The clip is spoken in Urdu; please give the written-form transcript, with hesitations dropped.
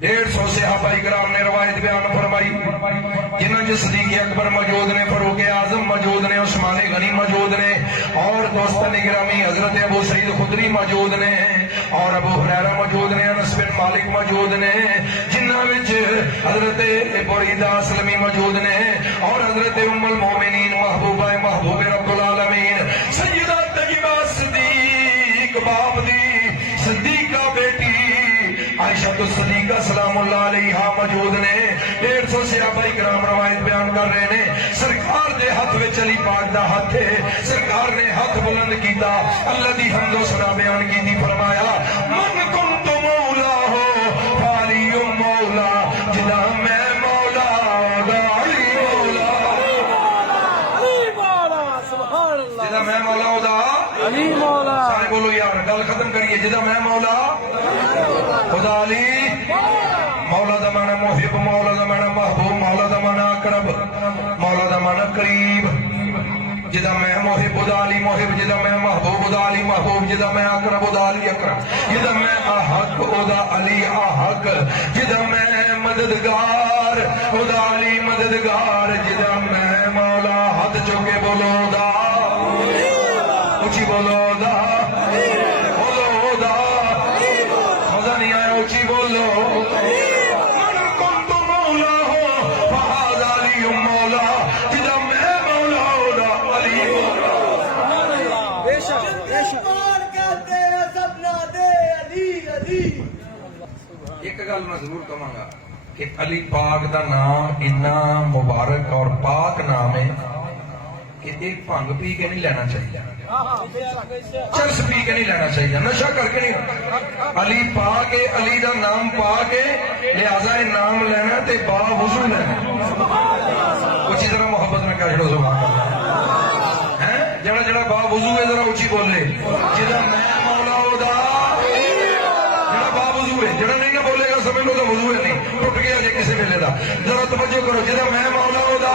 150 صحابہ کرام نے روایت بیان فرمائی جنہاں جس صدیق اکبر موجود نے، فاروق اعظم موجود نے، عثمان غنی موجود نے، اور دوستان گرامی حضرت ابو سعید خدری موجود نے، اور ابو ہریرہ موجود نے، انس بن مالک موجود نے، جنہاں وچ حضرت بریدہ اسلمی موجود نے، اور حضرت ام المومنین محبوبہ محبوب رب العالمین سیدہ طیبہ صدیق باپ دی صدیقہ بیٹی عائشہ صدیقہ سلام اللہ علیہا موجود نے۔ 150 صحابہ کرام روایت بیان کر رہے نے، سرکار دے ہاتھ وچ علی پاک دا ہاتھ ہے، سرکار نے ہاتھ بلند کیتا، اللہ دی حمد و ثنا بیان کیتی، فرمایا من کنت مولا ہو فعلی مولا، جدا میں مولا دا علی مولا، جدا میں مولا دا علی مولا۔ سارے بولو یار گل ختم کریے، جدا میں مولا خدا علی مولا دا مانا محب، مولا دا مانا محبوب، مولا دا مانا اقرب، مولا دا مانا قریب، جدا میں محب خدا علی محب، جدا میں محبوب خدا علی محبوب، جدا میں اقرب خدا علی اقرب، جدا میں احق خدا علی احق، جدا میں مددگار خدا علی مددگار، جدا میں مولا ہاتھ چوکے بولو دا اچھی بولو دا بولو دا مزہ نہیں آیا اچھی بولو من کنت مولا ہو فہذا علی مولا، جدا میں مولا ہو دا علی مولا۔ بے شک بے شک کہتے ہیں سپنا دے علی علی۔ ایک گل میں ضرور کہوں گا کہ علی پاک دا نام اتنا مبارک اور پاک نام ہے کہ ایک بھنگ پی کے نہیں لینا چاہیے، چرس پی کے نہیں لینا چاہیے، نشہ کر کے نہیں، علی پا کے علی دا نام پا کے لہذا یہ نام لینا تے با وضو لینا، اچھی طرح محبت میں کہہ لو سبحان اللہ ہے، جڑا جڑا با وضو ہے ذرا اچھی بولے، جدا میں مولا دا جڑا با وضو ہے، جڑا نہیں نہ بولے گا سمجھ لو تو وضو ہے نہیں، ٹوٹ گیا جی کسی ویلے دا، ذرا توجہ کرو، جدا میں مولا دا